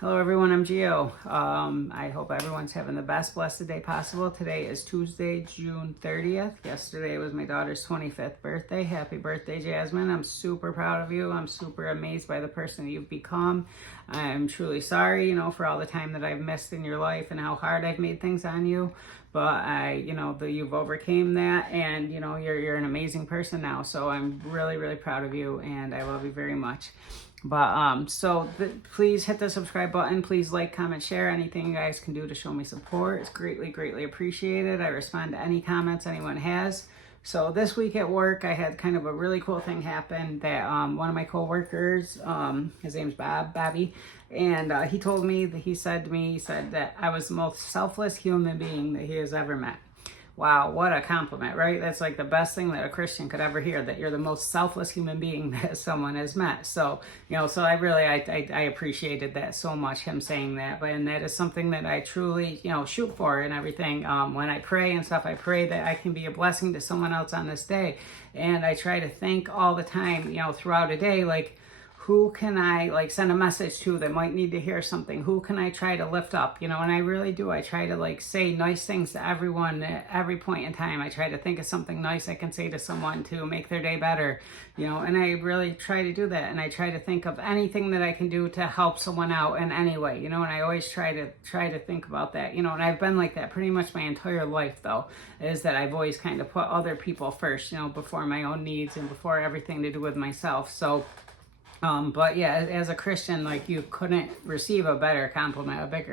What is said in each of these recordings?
Hello everyone, I'm Gio. I hope everyone's having the best blessed day possible. Today is Tuesday, June 30th. Yesterday was my daughter's 25th birthday. Happy birthday, Jasmine. I'm super proud of you. I'm super amazed by the person you've become. I'm truly sorry, for all the time that I've missed in your life and how hard I've made things on you. But you've overcame that, and you're an amazing person now. So I'm really, really proud of you, and I love you very much. But please hit the subscribe button. Please like, comment, share. Anything you guys can do to show me support, it's greatly, greatly appreciated. I respond to any comments anyone has. So this week at work, I had kind of a really cool thing happen that one of my coworkers, his name's Bobby, and he told me that he said that I was the most selfless human being that he has ever met. Wow, what a compliment, right? That's like the best thing that a Christian could ever hear, that you're the most selfless human being that someone has met. So, so I appreciated that so much, him saying that. And that is something that I truly, shoot for and everything. When I pray and stuff, I pray that I can be a blessing to someone else on this day. And I try to think all the time, throughout a day, like, who can I send a message to that might need to hear something? Who can I try to lift up? And I really do. I try to say nice things to everyone at every point in time. I try to think of something nice I can say to someone to make their day better, and I really try to do that. And I try to think of anything that I can do to help someone out in any way, and I always try to think about that, and I've been like that pretty much my entire life, though, is that I've always kind of put other people first, before my own needs and before everything to do with myself. So, but yeah, as a Christian, you couldn't receive a bigger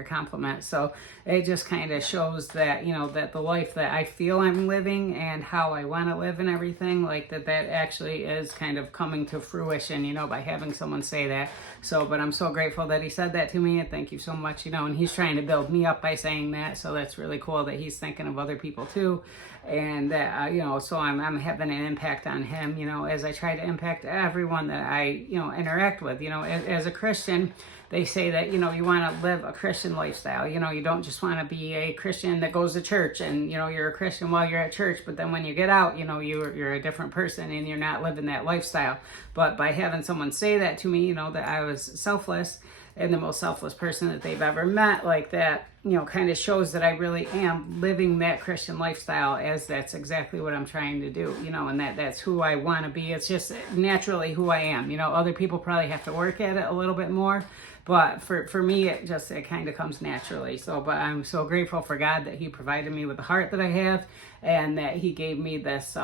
compliment. So it just kind of shows that, that the life that I feel I'm living and how I want to live and everything, that actually is kind of coming to fruition, by having someone say that. So, but I'm so grateful that he said that to me, and thank you so much, and he's trying to build me up by saying that. So that's really cool that he's thinking of other people too. And that, so I'm having an impact on him, as I try to impact everyone that I, interact with. As a Christian, they say that, you want to live a Christian lifestyle. You don't just want to be a Christian that goes to church and, you're a Christian while you're at church, but then when you get out, you're a different person and you're not living that lifestyle. But by having someone say that to me, that I was selfless and the most selfless person that they've ever met, like that, kind of shows that I really am living that Christian lifestyle, as that's exactly what I'm trying to do, and that's who I want to be. It's just naturally who I am. Other people probably have to work at it a little bit more, but for me, it kind of comes naturally. So, but I'm so grateful for God that he provided me with the heart that I have, and that he gave me this,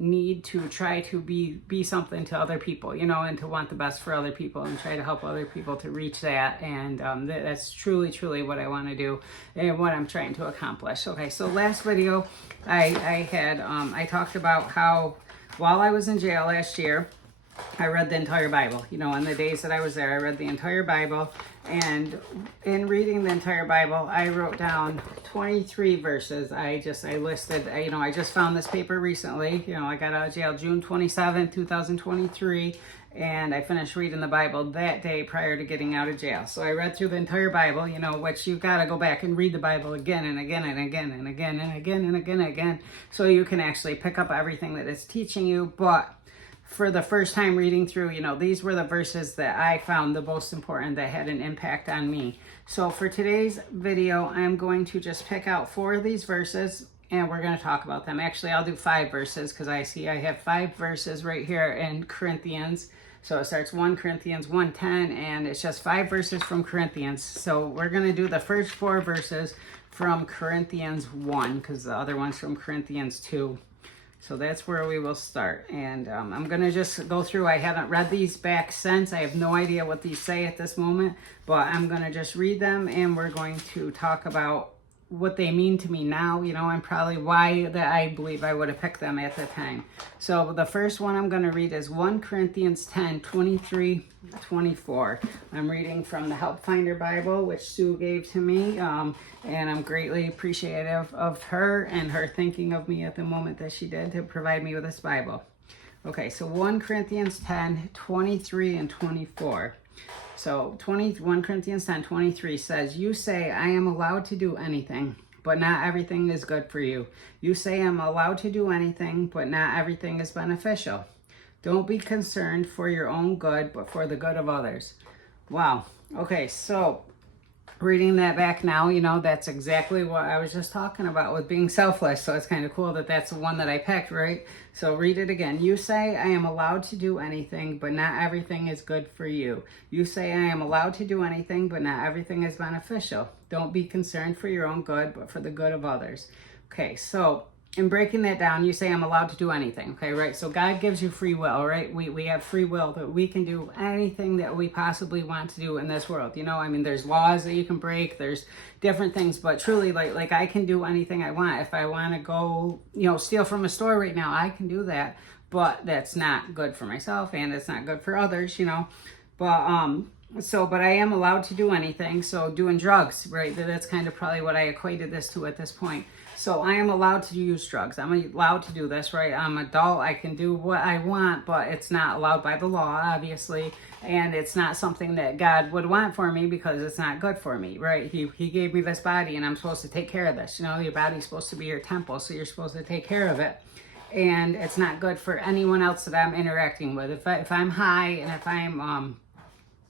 need to try to be something to other people, and to want the best for other people and try to help other people to reach that. And that's truly what I want to do and what I'm trying to accomplish. Okay, so last video I talked about how while I was in jail last year, I read the entire Bible. In the days that I was there, I read the entire Bible. And in reading the entire Bible, I wrote down 23 verses. I listed, I just found this paper recently. I got out of jail June 27, 2023. And I finished reading the Bible that day prior to getting out of jail. So I read through the entire Bible, which you've got to go back and read the Bible again and again and again and again and again and again and again. So you can actually pick up everything that it's teaching you. But for the first time reading through, these were the verses that I found the most important, that had an impact on me. So for today's video, I'm going to just pick out 4 of these verses and we're going to talk about them. Actually, I'll do 5 verses because I see I have 5 verses right here in Corinthians. So it starts 1 Corinthians 1:10, and it's just 5 verses from Corinthians. So we're going to do the first 4 verses from Corinthians 1 because the other one's from Corinthians 2. So that's where we will start. And I'm going to just go through. I haven't read these back since. I have no idea what these say at this moment. But I'm going to just read them, and we're going to talk about what they mean to me now, and probably why that I believe I would have picked them at the time. So the first one I'm going to read is 1 Corinthians 10, 23, 24. I'm reading from the Help Finder Bible, which Sue gave to me, and I'm greatly appreciative of her and her thinking of me at the moment that she did to provide me with this Bible. Okay, so 1 Corinthians 10, 23 and 24. So 1 Corinthians 10, 23 says, "You say, I am allowed to do anything, but not everything is good for you. You say I'm allowed to do anything, but not everything is beneficial. Don't be concerned for your own good, but for the good of others. Wow. Okay, so reading that back now, you know, that's exactly what I was just talking about with being selfless. So it's kind of cool that that's the one that I picked, right? So read it again. You say, I am allowed to do anything, but not everything is good for you. You say, I am allowed to do anything, but not everything is beneficial. Don't be concerned for your own good, but for the good of others. Okay, so in breaking that down, you say I'm allowed to do anything, okay, right? So God gives you free will, right? We have free will that we can do anything that we possibly want to do in this world. You know, I mean, there's laws that you can break, there's different things, but truly, like I can do anything I want. If I want to go, you know, steal from a store right now, I can do that, but that's not good for myself and it's not good for others, you know. But I am allowed to do anything. So doing drugs, right? That's kind of probably what I equated this to at this point. So I am allowed to use drugs. I'm allowed to do this, right? I'm an adult. I can do what I want, but it's not allowed by the law, obviously. And it's not something that God would want for me because it's not good for me, right? He gave me this body and I'm supposed to take care of this. You know, your body's supposed to be your temple, so you're supposed to take care of it. And it's not good for anyone else that I'm interacting with. If I'm high and if I'm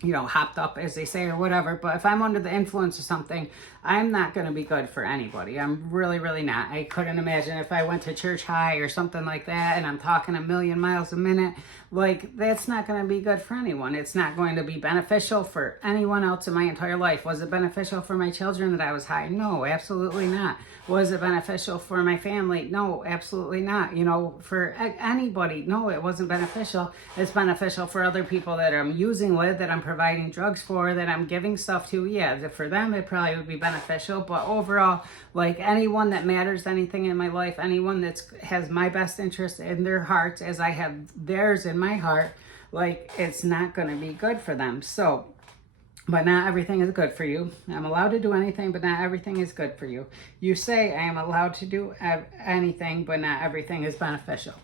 you know, hopped up, as they say, or whatever. But if I'm under the influence of something, I'm not going to be good for anybody. I'm really, really not. I couldn't imagine if I went to church high or something like that and I'm talking a million miles a minute. Like, that's not going to be good for anyone. It's not going to be beneficial for anyone else in my entire life. Was it beneficial for my children that I was high? No, absolutely not. Was it beneficial for my family? No, absolutely not. You know, for anybody, no, it wasn't beneficial. It's beneficial for other people that I'm using with, that I'm providing drugs for, that I'm giving stuff to. Yeah, for them, it probably would be beneficial. But overall, like anyone that matters anything in my life, anyone that has my best interest in their hearts as I have theirs in my heart, like it's not going to be good for them. So, but not everything is good for you. I'm allowed to do anything, but not everything is good for you. You say I am allowed to do anything, but not everything is beneficial.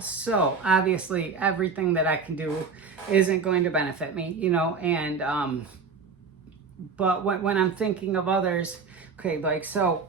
So obviously everything that I can do isn't going to benefit me, you know, and but when I'm thinking of others, okay, like, so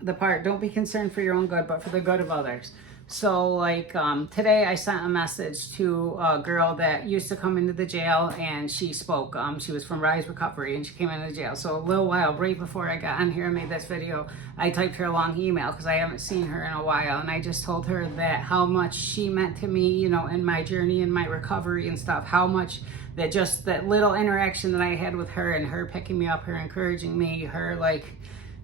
the part, don't be concerned for your own good, but for the good of others. So like today I sent a message to a girl that used to come into the jail and she spoke. She was from Rise Recovery and she came into the jail. So a little while, right before I got on here and made this video, I typed her a long email because I haven't seen her in a while. And I just told her that how much she meant to me, you know, in my journey and my recovery and stuff, how much that just that little interaction that I had with her and her picking me up, her encouraging me, her like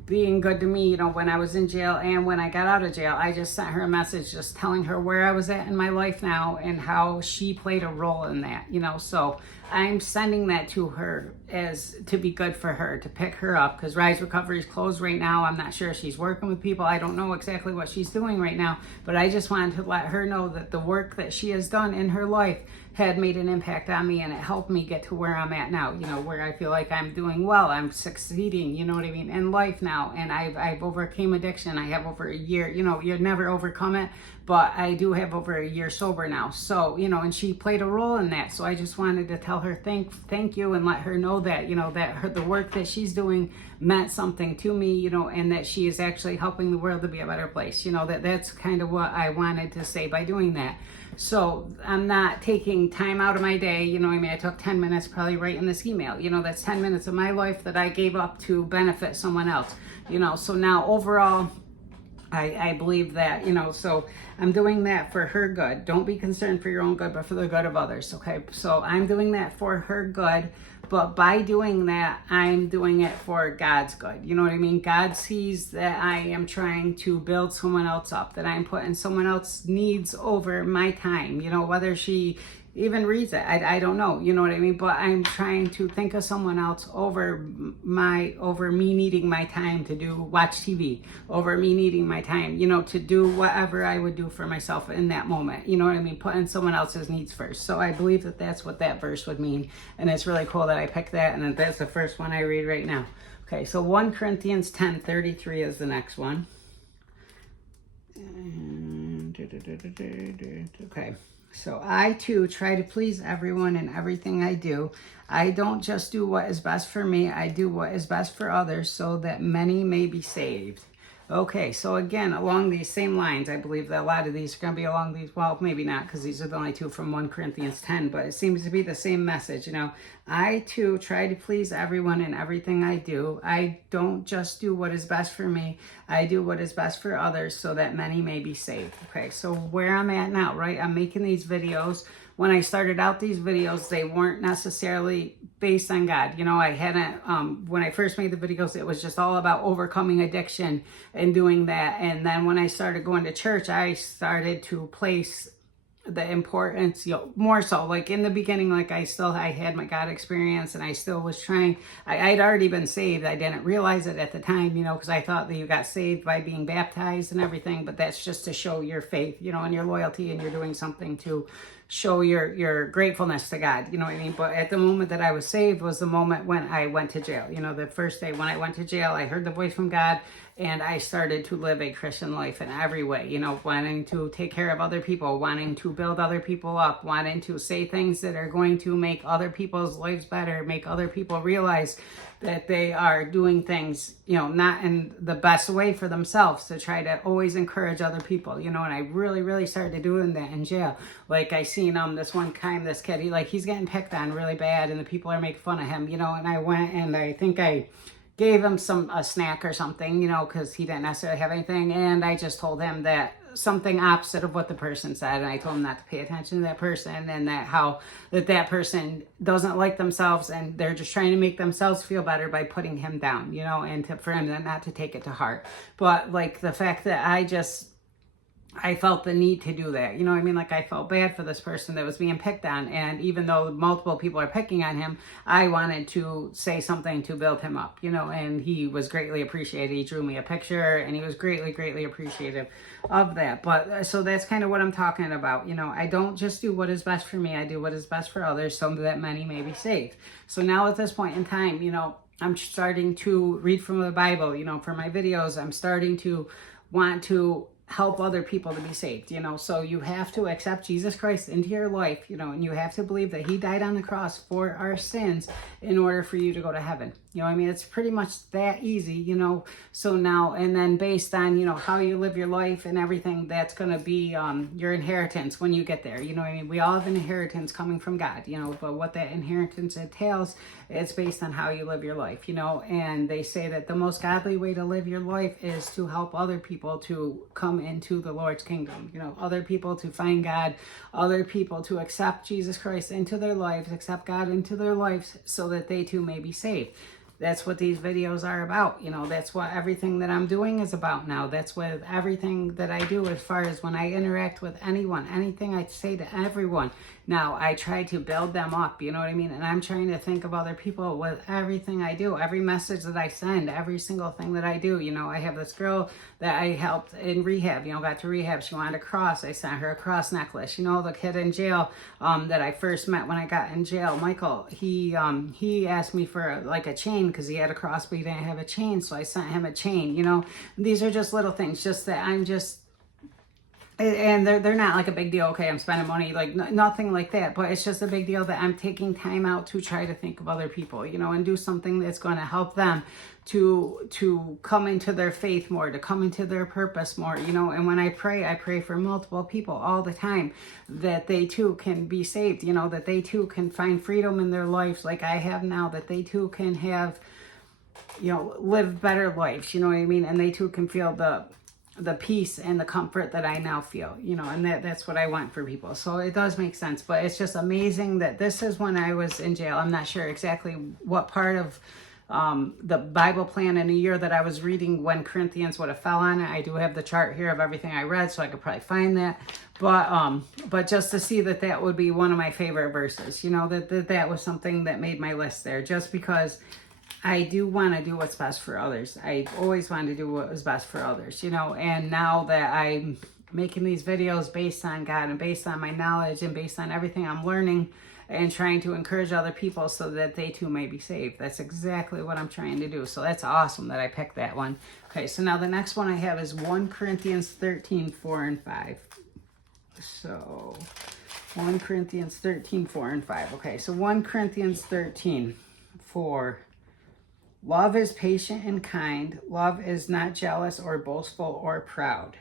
being good to me, you know, when I was in jail and when I got out of jail. I just sent her a message just telling her where I was at in my life now and how she played a role in that, you know. So I'm sending that to her as to be good for her, to pick her up, because Rise Recovery is closed right now. I'm not sure if she's working with people. I don't know exactly what she's doing right now, but I just wanted to let her know that the work that she has done in her life had made an impact on me, and it helped me get to where I'm at now, you know, where I feel like I'm doing well, I'm succeeding, you know what I mean, in life now. And I've overcame addiction. I have over a year, you know, you'd never overcome it, but I do have over a year sober now. So, you know, and she played a role in that. So I just wanted to tell her thank you and let her know that, you know, that the work that she's doing meant something to me, you know, and that she is actually helping the world to be a better place. You know, that's kind of what I wanted to say by doing that. So I'm not taking time out of my day, you know what I mean? I took 10 minutes probably writing this email. You know, that's 10 minutes of my life that I gave up to benefit someone else, you know. So now overall, I believe that, you know, so I'm doing that for her good. Don't be concerned for your own good, but for the good of others, okay? So I'm doing that for her good, but by doing that, I'm doing it for God's good. You know what I mean? God sees that I am trying to build someone else up, that I'm putting someone else's needs over my time, you know, whether she even reads it, I don't know, you know what I mean? But I'm trying to think of someone else over me needing my time to watch TV, over me needing my time, you know, to do whatever I would do for myself in that moment, you know what I mean? Putting someone else's needs first. So I believe that that's what that verse would mean, and it's really cool that I picked that, and that's the first one I read right now. Okay, so 1 Corinthians 10:33 is the next one. Okay. So I too try to please everyone in everything I do. I don't just do what is best for me, I do what is best for others so that many may be saved. Okay, so again, along these same lines, I believe that a lot of these are going to be along these, well, maybe not, because these are the only two from 1 Corinthians 10, but it seems to be the same message. I too try to please everyone in everything I do. I don't just do what is best for me, I do what is best for others so that many may be saved. Okay, so where I'm at now, right? I'm making these videos. When I started out these videos, they weren't necessarily based on God. I hadn't, when I first made the videos, it was just all about overcoming addiction and doing that. And then when I started going to church, I started to place the importance, more so. Like in the beginning, like I had my God experience, and I still was trying. I'd already been saved. I didn't realize it at the time, because I thought that you got saved by being baptized and everything, but that's just to show your faith, and your loyalty, and you're doing something to show your gratefulness to God, you know what I mean? But at the moment that I was saved was the moment when I went to jail. The first day when I went to jail, I heard the voice from God, and I started to live a Christian life in every way, wanting to take care of other people, wanting to build other people up, wanting to say things that are going to make other people's lives better, make other people realize that they are doing things, not in the best way for themselves, to try to always encourage other people, and I really, really started doing that in jail. Like I seen this one time, this kid, he's getting picked on really bad, and the people are making fun of him, and I went and I think I gave him a snack or something, because he didn't necessarily have anything, and I just told him that something opposite of what the person said, and I told him not to pay attention to that person, and that person doesn't like themselves, and they're just trying to make themselves feel better by putting him down, and for him not to take it to heart. But like the fact that I felt the need to do that. Like I felt bad for this person that was being picked on. And even though multiple people are picking on him, I wanted to say something to build him up, and he was greatly appreciated. He drew me a picture, and he was greatly, greatly appreciative of that. But so that's kind of what I'm talking about. I don't just do what is best for me. I do what is best for others so that many may be saved. So now at this point in time, I'm starting to read from the Bible, for my videos. I'm starting to want to help other people to be saved, so you have to accept Jesus Christ into your life, and you have to believe that he died on the cross for our sins in order for you to go to heaven. It's pretty much that easy, so now, and then based on, how you live your life and everything, that's going to be your inheritance when you get there. We all have an inheritance coming from God, but what that inheritance entails, it's based on how you live your life, and they say that the most godly way to live your life is to help other people to come into the Lord's kingdom, other people to find God, other people to accept Jesus Christ into their lives, accept God into their lives, so that they too may be saved. That's what these videos are about. That's what everything that I'm doing is about now. That's what everything that I do, as far as when I interact with anyone, anything I say to everyone. Now, I try to build them up, and I'm trying to think of other people with everything I do, every message that I send, every single thing that I do. I have this girl that I helped in rehab, got to rehab. She wanted a cross. I sent her a cross necklace. The kid in jail that I first met when I got in jail, Michael, he asked me for a chain because he had a cross, but he didn't have a chain. So I sent him a chain, These are just little things, just that I'm just, and they're not like a big deal. Okay, I'm spending money, nothing like that. But it's just a big deal that I'm taking time out to try to think of other people, and do something that's going to help them to come into their faith more, to come into their purpose more, And when I pray for multiple people all the time, that they too can be saved, that they too can find freedom in their lives like I have now, that they too can have, live better lives, And they too can feel the peace and the comfort that I now feel, and that's what I want for people. So it does make sense, but it's just amazing that this is when I was in jail. I'm not sure exactly what part of the Bible plan in a year that I was reading when Corinthians would have fell on it. I do have the chart here of everything I read, so I could probably find that. But just to see that would be one of my favorite verses, that was something that made my list there, just because I do want to do what's best for others. I always wanted to do what was best for others, and now that I'm making these videos based on God and based on my knowledge and based on everything I'm learning and trying to encourage other people so that they too may be saved. That's exactly what I'm trying to do. So that's awesome that I picked that one. Okay, so now the next one I have is 1 Corinthians 13, 4 and 5. So 1 Corinthians 13, 4 and 5. Okay, so 1 Corinthians 13, 4 Love is patient and kind. Love is not jealous or boastful or proud.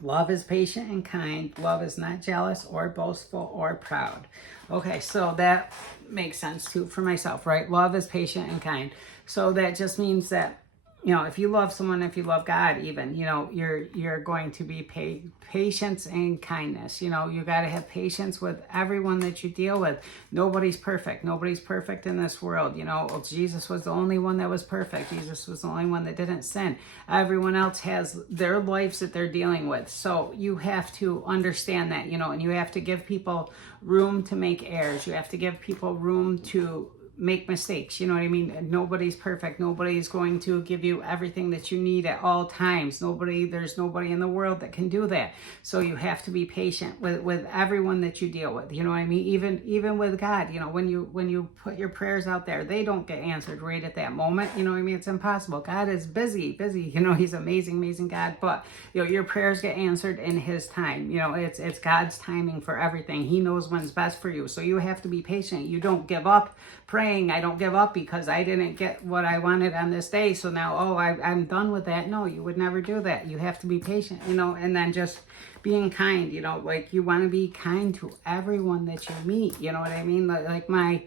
Love is patient and kind. Love is not jealous or boastful or proud. Okay, so that makes sense too for myself, right? Love is patient and kind. So that just means that, you know, if you love someone, if you love God even, you know, you're going to be patience and kindness. You know, you got to have patience with everyone that you deal with. Nobody's perfect. Nobody's perfect in this world. You know, Jesus was the only one that was perfect. Jesus was the only one that didn't sin. Everyone else has their lives that they're dealing with. So you have to understand that, you know, and you have to give people room to make errors. You have to give people room to make mistakes. You know what I mean? Nobody's perfect. Nobody's going to give you everything that you need at all times. There's nobody in the world that can do that. So you have to be patient with everyone that you deal with. You know what I mean? Even with God, you know, when you put your prayers out there, they don't get answered right at that moment. You know what I mean? It's impossible. God is busy. You know, he's amazing God. But, you know, your prayers get answered in his time. You know, it's God's timing for everything. He knows when's best for you. So you have to be patient. You don't give up praying. I don't give up because I didn't get what I wanted on this day. So now, I'm done with that. No, you would never do that. You have to be patient, you know, and then just being kind, you know, like you want to be kind to everyone that you meet. You know what I mean? Like my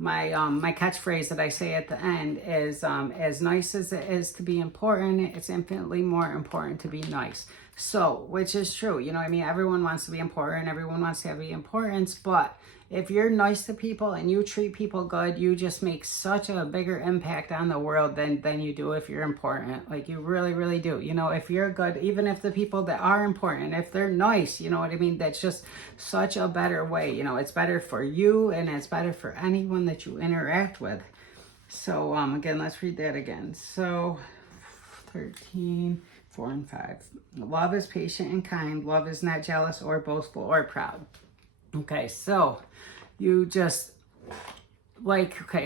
catchphrase that I say at the end is, as nice as it is to be important, it's infinitely more important to be nice. So, which is true. You know what I mean? Everyone wants to be important. Everyone wants to have the importance, but if you're nice to people and you treat people good, you just make such a bigger impact on the world than you do if you're important. Like you really do. You know, if you're good, even if the people that are important, if they're nice, you know what I mean? That's just such a better way. You know, it's better for you and it's better for anyone that you interact with. So again, let's read that again. So 13, 4 and 5. Love is patient and kind. Love is not jealous or boastful or proud. Okay, so you just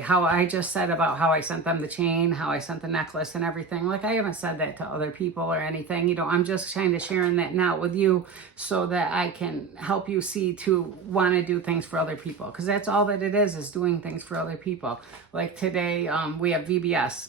how I just said about how I sent them the chain, how I sent the necklace and everything. Like I haven't said that to other people or anything, you know, I'm just kind of sharing that now with you so that I can help you see to want to do things for other people. Because that's all that it is doing things for other people. Like today, we have VBS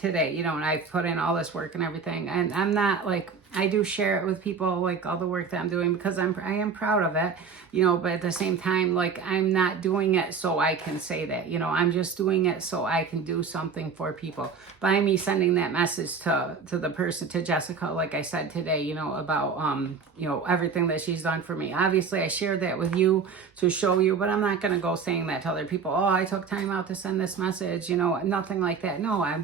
today, you know, and I put in all this work and everything. And I'm not like, I do share it with people, like all the work that I'm doing because I am proud of it, you know, but at the same time, like I'm not doing it so I can say that, you know, I'm just doing it so I can do something for people. By me sending that message to the person, to Jessica, like I said today, you know, about, you know, everything that she's done for me. Obviously I shared that with you to show you, but I'm not going to go saying that to other people. Oh, I took time out to send this message, you know, nothing like that. No, I'm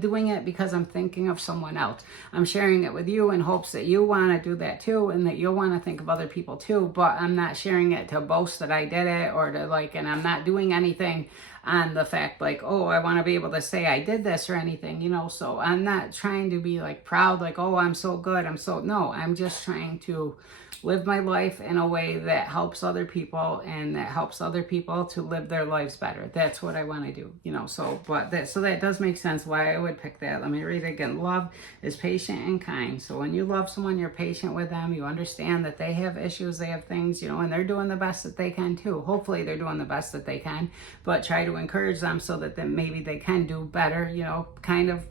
doing it because I'm thinking of someone else. I'm sharing it with you in hopes that you want to do that too and that you'll want to think of other people too, but I'm not sharing it to boast that I did it or to like, and I'm not doing anything on the fact like, oh, I want to be able to say I did this or anything, you know, so I'm not trying to be like proud, like, oh, I'm so good. No, I'm just trying to live my life in a way that helps other people and that helps other people to live their lives better. That's what I want to do, you know, so that does make sense why I would pick that. Let me read it again. Love is patient and kind. So when you love someone, you're patient with them. You understand that they have issues, they have things, you know, and they're doing the best that they can too. Hopefully they're doing the best that they can, but try to encourage them so that then maybe they can do better, you know, kind of,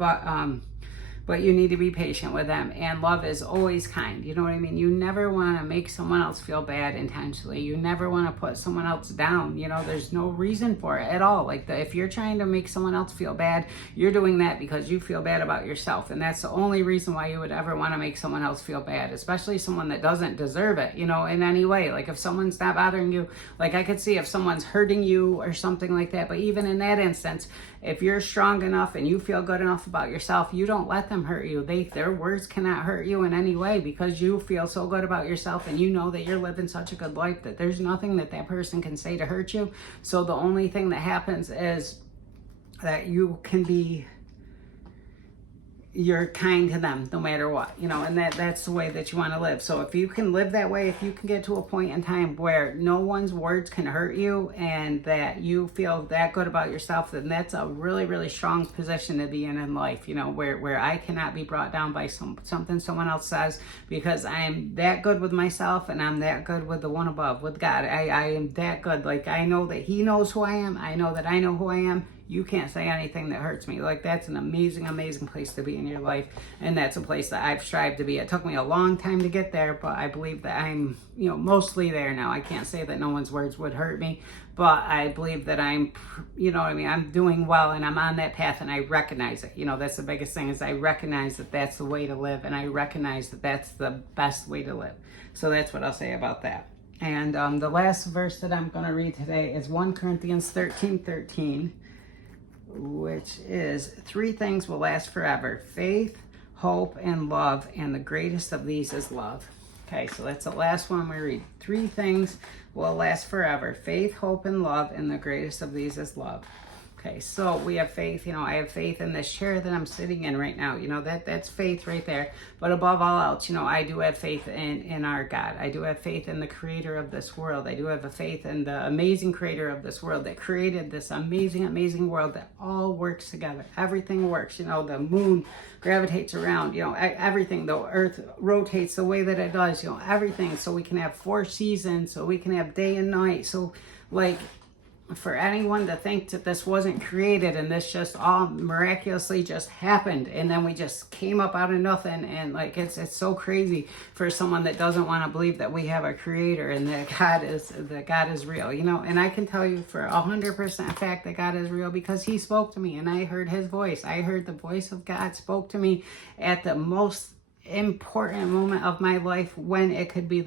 but you need to be patient with them. And love is always kind. You know what I mean? You never want to make someone else feel bad intentionally. You never want to put someone else down. You know, there's no reason for it at all. Like if you're trying to make someone else feel bad, you're doing that because you feel bad about yourself. And that's the only reason why you would ever want to make someone else feel bad, especially someone that doesn't deserve it, you know, in any way. Like if someone's not bothering you, like I could see if someone's hurting you or something like that. But even in that instance, if you're strong enough and you feel good enough about yourself, you don't let them hurt you. Their words cannot hurt you in any way because you feel so good about yourself and you know that you're living such a good life that there's nothing that person can say to hurt you. So the only thing that happens is that you're kind to them no matter what, you know, and that's the way that you want to live. So if you can live that way, if you can get to a point in time where no one's words can hurt you and that you feel that good about yourself, then that's a really strong position to be in life, you know, where I cannot be brought down by something someone else says, because I'm that good with myself and I'm that good with the one above, with God. I am that good. Like I know that he knows who I am. I know that I know who I am. you can't say anything that hurts me. Like, that's an amazing, amazing place to be in your life. And that's a place that I've strived to be. It took me a long time to get there, but I believe that I'm, mostly there now. I can't say that no one's words would hurt me, but I believe that I'm, I'm doing well, and I'm on that path, and I recognize it. That's the biggest thing, is I recognize that that's the way to live, and I recognize that that's the best way to live. So that's what I'll say about that. And the last verse that I'm going to read today is 1 Corinthians 13:13, which is, 3 things will last forever: faith, hope, and love, and the greatest of these is love. Okay, so that's the last one we read. 3 things will last forever: faith, hope, and love, and the greatest of these is love. Okay, so we have faith. I have faith in this chair that I'm sitting in right now. That's faith right there. But above all else, I do have faith in our God. I do have faith in the creator of this world. I do have a faith in the amazing creator of this world that created this amazing, amazing world that all works together. Everything works. The moon gravitates around, everything. The earth rotates the way that it does, everything. So we can have 4 seasons, so we can have day and night. So, like, for anyone to think that this wasn't created and this just all miraculously just happened, and then we just came up out of nothing, and like, it's so crazy for someone that doesn't want to believe that we have a creator and that God is real, and I can tell you for 100% fact that God is real, because he spoke to me and I heard his voice. I heard the voice of God spoke to me at the most important moment of my life, when it could be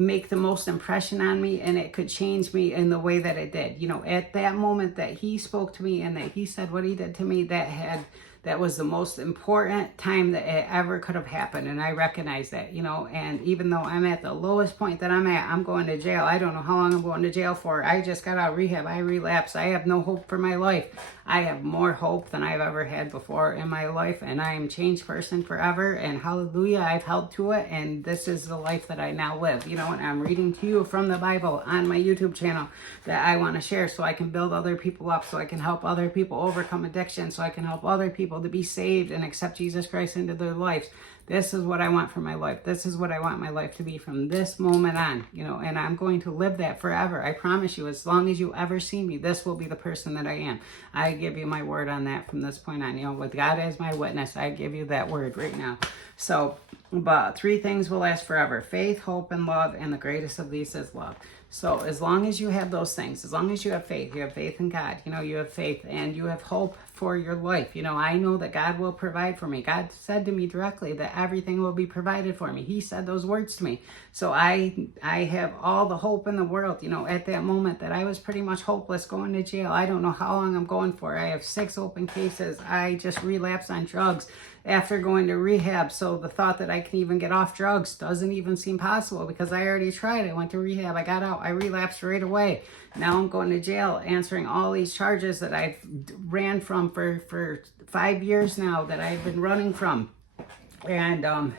make the most impression on me, and it could change me in the way that it did. At that moment that he spoke to me and that he said what he did to me, that was the most important time that it ever could have happened. And I recognize that, and even though I'm at the lowest point that I'm at, I'm going to jail. I don't know how long I'm going to jail for. I just got out of rehab. I relapsed. I have no hope for my life. I have more hope than I've ever had before in my life, and I am a changed person forever, and hallelujah, I've held to it, and this is the life that I now live, and I'm reading to you from the Bible on my YouTube channel that I want to share, so I can build other people up, so I can help other people overcome addiction, so I can help other people to be saved and accept Jesus Christ into their lives. This is what I want for my life. This is what I want my life to be from this moment on, and I'm going to live that forever. I promise you, as long as you ever see me, this will be the person that I am. I give you my word on that from this point on. With God as my witness, I give you that word right now. So, but 3 things will last forever: faith, hope, and love, and the greatest of these is love. So as long as you have those things, as long as you have faith in God, you have faith and you have hope for your life. I know that God will provide for me. God said to me directly that everything will be provided for me. He said those words to me. So I have all the hope in the world. At that moment that I was pretty much hopeless, going to jail. I don't know how long I'm going for. I have 6 open cases. I just relapsed on drugs after going to rehab. So the thought that I can even get off drugs doesn't even seem possible, because I already tried. I went to rehab. I got out. I relapsed right away. Now I'm going to jail, answering all these charges that I've ran from for 5 years now, that I've been running from. And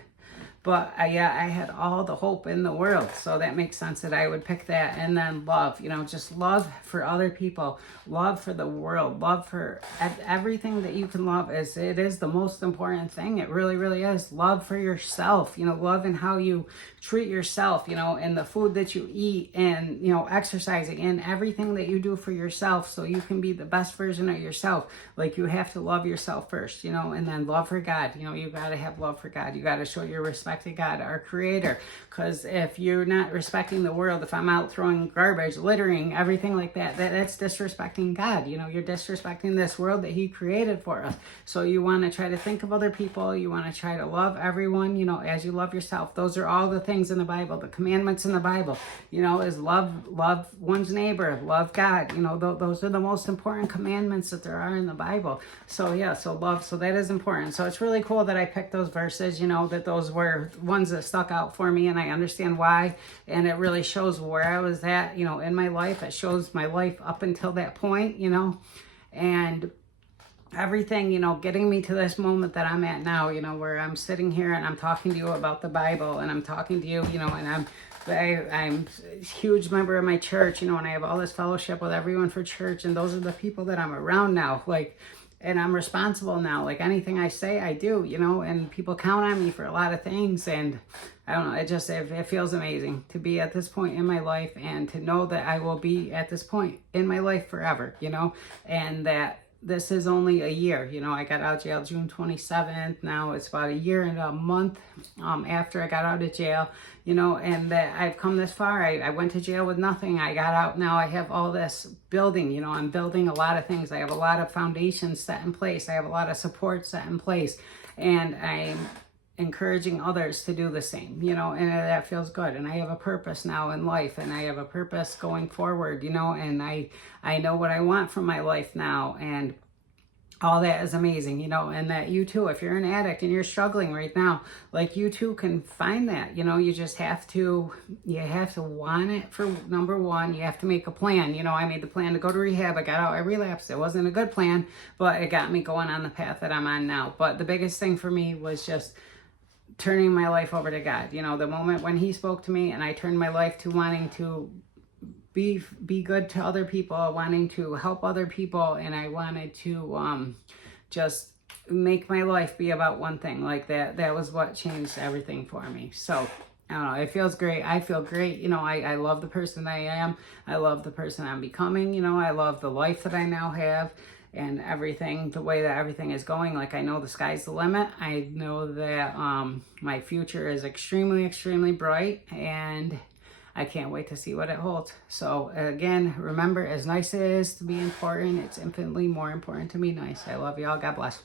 but I had all the hope in the world, so that makes sense that I would pick that. And then love, just love for other people, love for the world, love for everything that you can love. It is the most important thing. It really, really is. Love for yourself, love in how you treat yourself, and the food that you eat, and exercising, and everything that you do for yourself, so you can be the best version of yourself. Like, you have to love yourself first, and then love for God. You got to have love for God. You got to show your respect to God, our creator, because if you're not respecting the world, if I'm out throwing garbage, littering, everything like that's disrespecting God. You're disrespecting this world that he created for us. So you want to try to think of other people. You want to try to love everyone, as you love yourself. Those are all the things in the Bible, the commandments in the Bible, is love one's neighbor, love God. Those are the most important commandments that there are in the Bible. So so love, so that is important. So it's really cool that I picked those verses, that those were ones that stuck out for me, and I understand why, and it really shows where I was at, in my life. It shows my life up until that point, and everything, getting me to this moment that I'm at now, where I'm sitting here and I'm talking to you about the Bible, and I'm talking to you, and I'm a huge member of my church, and I have all this fellowship with everyone for church, and those are the people that I'm around now. Like, and I'm responsible now. Like anything I say, I do, you know, and people count on me for a lot of things. And I don't know, it feels amazing to be at this point in my life and to know that I will be at this point in my life forever, you know, and that this is only a year. You know, I got out of jail June 27th. Now it's about a year and a month after I got out of jail, you know, and that I've come this far. I went to jail with nothing. I got out. Now I have all this building, you know, I'm building a lot of things. I have a lot of foundations set in place. I have a lot of support set in place, and I'm encouraging others to do the same, you know, and that feels good. And I have a purpose now in life, and I have a purpose going forward, you know, and I know what I want from my life now, and all that is amazing, you know, and that you too, if you're an addict and you're struggling right now, like you too can find that, you know, you just have to want it. For number one, you have to make a plan. You know, I made the plan to go to rehab. I got out, I relapsed. It wasn't a good plan, but it got me going on the path that I'm on now. But the biggest thing for me was just turning my life over to God. You know, the moment when he spoke to me and I turned my life to wanting to be good to other people, wanting to help other people, and I wanted to just make my life be about one thing. Like that was what changed everything for me. So I don't know, it feels great. I feel great. You know, I love the person I am. I love the person I'm becoming. You know, I love the life that I now have, and everything, the way that everything is going. Like, I know the sky's the limit. I know that my future is extremely, extremely bright, and I can't wait to see what it holds. So again, remember, as nice as it is to be important, it's infinitely more important to be nice. I love y'all. God bless.